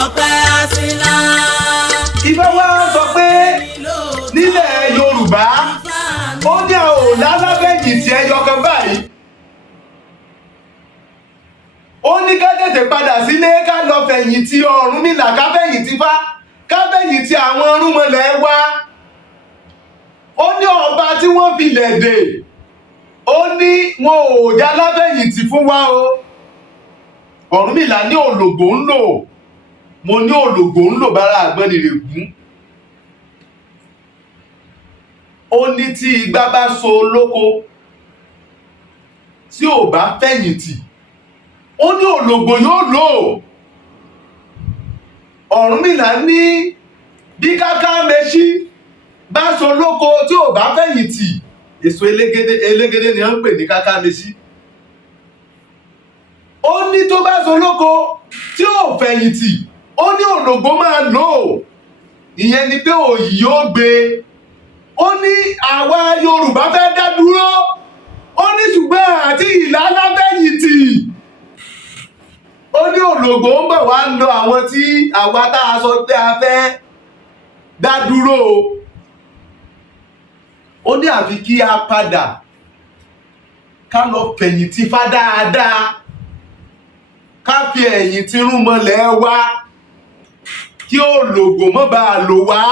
ọpẹ́ àsìnà. Ifá wá sọ pé nílẹ̀ Yorùbá ó ní àwọn òlálábẹ́yìntì ẹyọ kan báyìí. Ó ní ká tètè padà sílé ká lọ fẹ̀yìntì Ọ̀rúnmìlà, ká fẹ̀yìntì Ifá, ká fẹ̀yìntì àwọn irúnmọlẹ̀ wa. Ó ní ọba tí wọ́n fi lẹ̀ dè, ó ní wọn ò já láfẹ̀yìntì fún wa o. Ọ̀rúnmìlà ní òlògbò ń lò, mo ní òlògbò ń lò bára àgbọnnìrègún. Ó ní tí igbá bá so lóko tí ò bá fẹ̀yìntì, ó ní òlògbò yóò lò. Ọ̀rúnmìlà ní bí Kákámẹ́ṣí bá so lóko tí ò bá fẹ̀yìntì, èso elégédé ni wọ́n ń pè ní Kákámẹ́ṣí. Ó ní tó bá so lóko tí ò fẹ̀yìntì, ó ní òlògbò máa lò. Ìyẹn ni pé òyì yóò gbé. Ó ní àwa Yorùbá fẹ́ dá dúró, ó ní ṣùgbọ́n àti ìlàlá fẹ̀yìntì. Ó ní òlògbò ń bọ̀ wá lo àwọn tí àwa tá a sọ pé a fẹ́ dá dúró. Ó ní àfi kí a padà ká lọ fẹ̀yìntì Ifá dáadáa, ká fi ẹ̀yìn tí irúnmọlẹ̀ wa kí òlògbò má bàa lò wá.